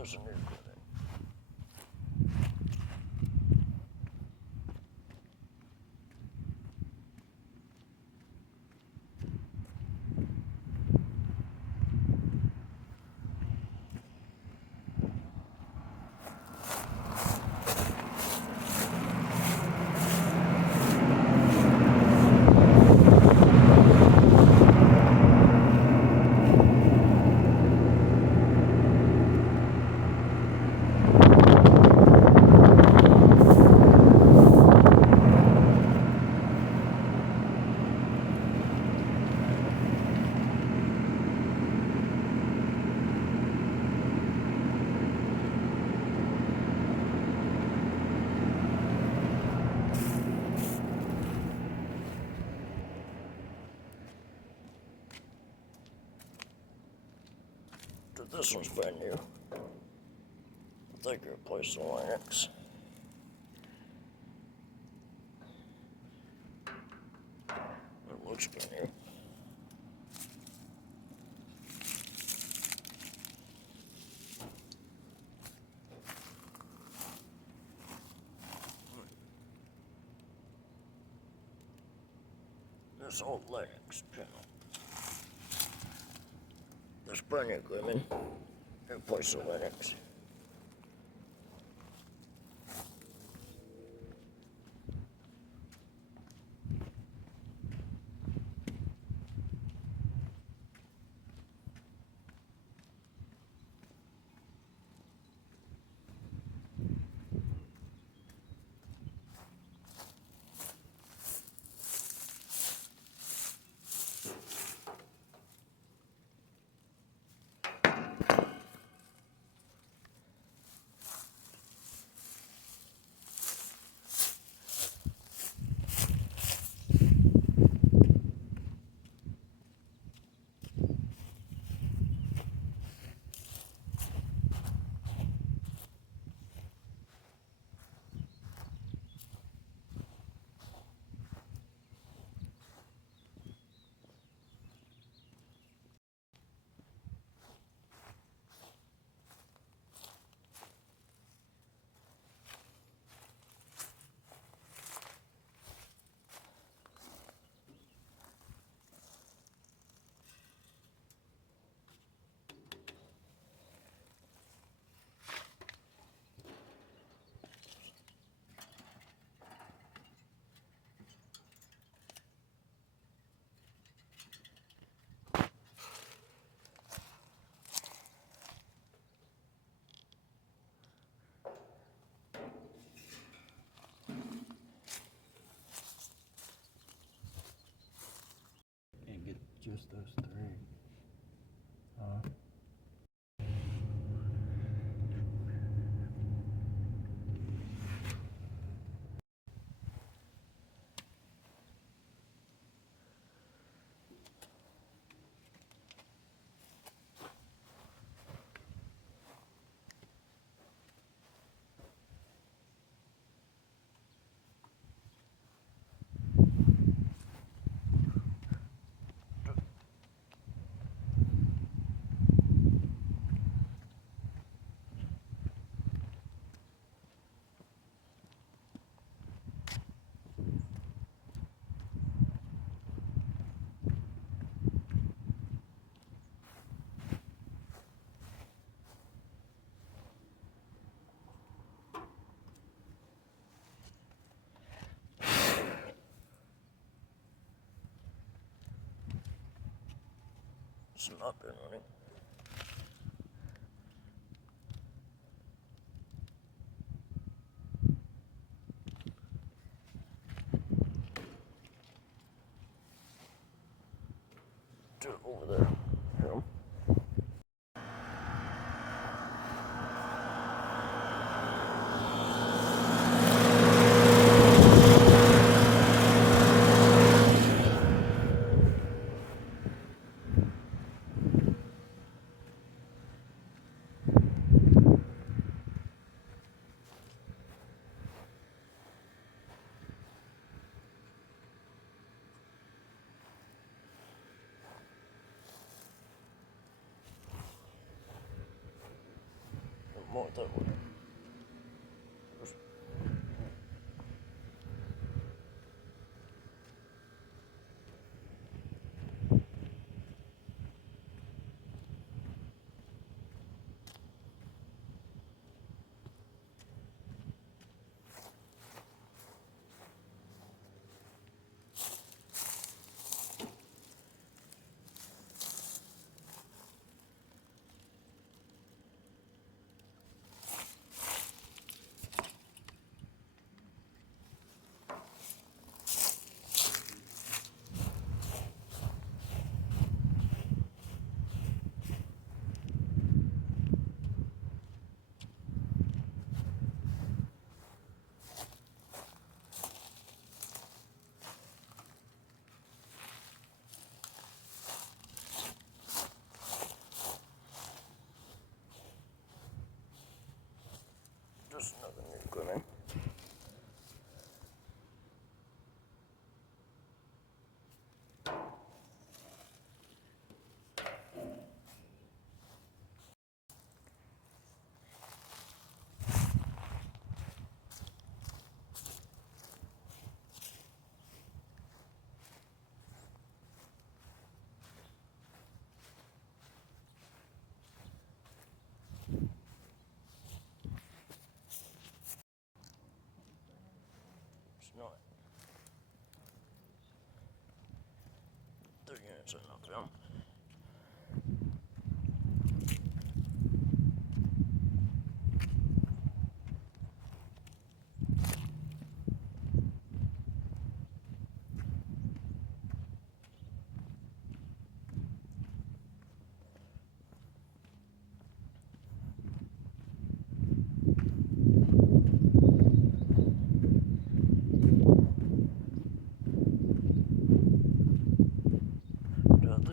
There's a new clinic. This one's brand new. I think I replaced the Linux. It looks brand new. This old Linux panel. This brand new equipment. Replace the Linux. Can't get just those three. Huh? It's not been running. Do it over there. Here. going that way. Just another new equipment. It's not. 3 units are not film.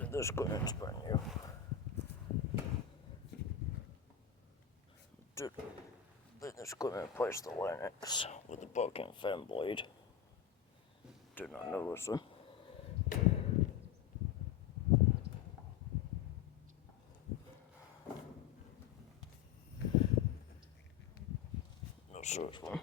This equipment's brand new. Dude, this equipment replaced the Lennox with the Vulcan fan blade. Did not notice it. No search one.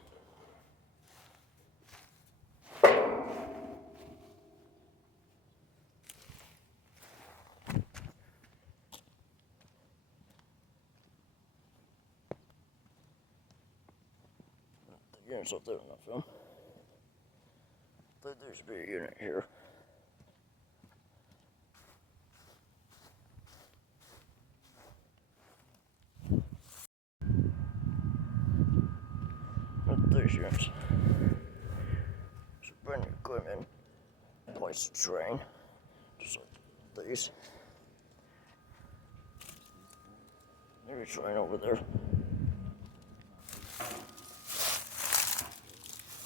The unit's up there in the film. There should be a unit here. There's units. It's brand new equipment. Place to train. Just like these. Maybe train over there.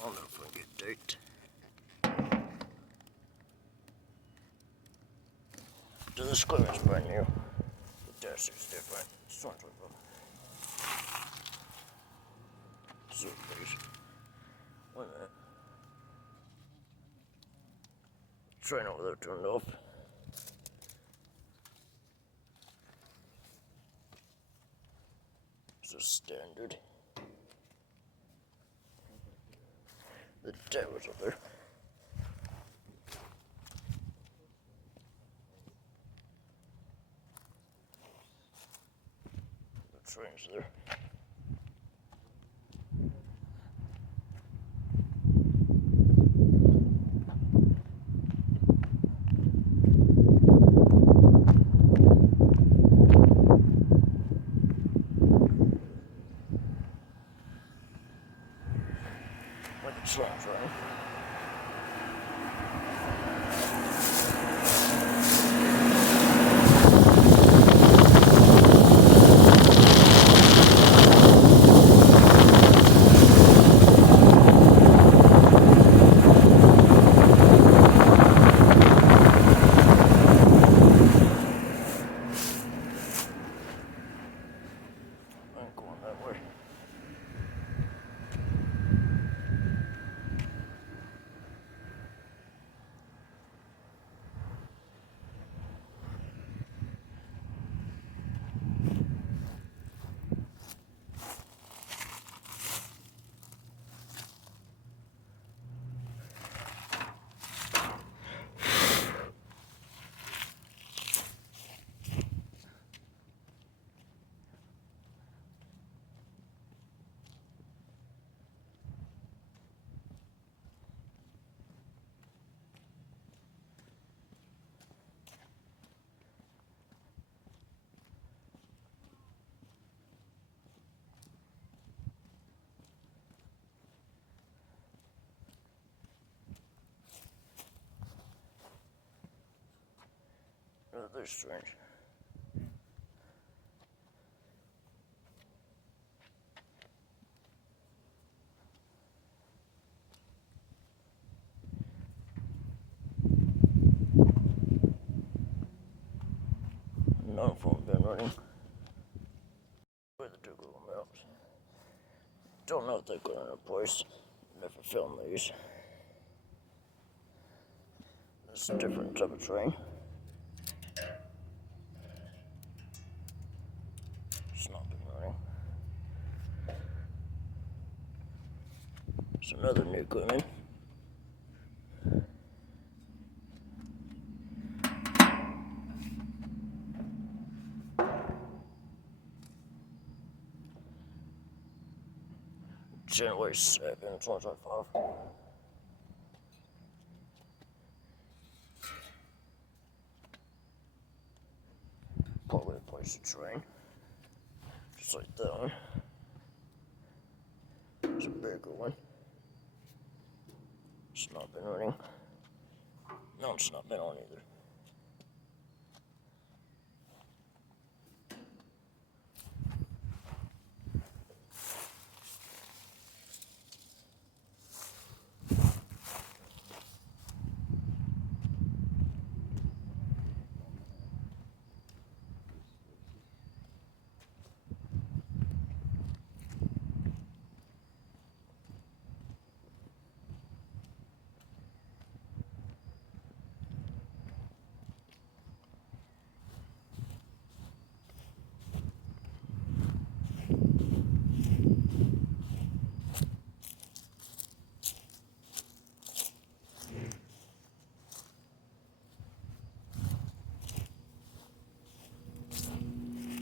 I'll never forget date. This equipment's brand new. The dash is different. This one's like a please. Wait a minute. Train over there turned off. It's just standard. The tower's up there. The train's there. Where the train's running. I'm going that way. Very strange. None of them been running. Where the two little maps. Don't know if they got in a place. Never filmed these. This is a different type of train. It's not been running. It's another new equipment. January 2nd, 2025. Probably a place to train. Just like that one. It's a bigger one. It's not been running. No, it's not been on either.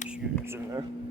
Units in there.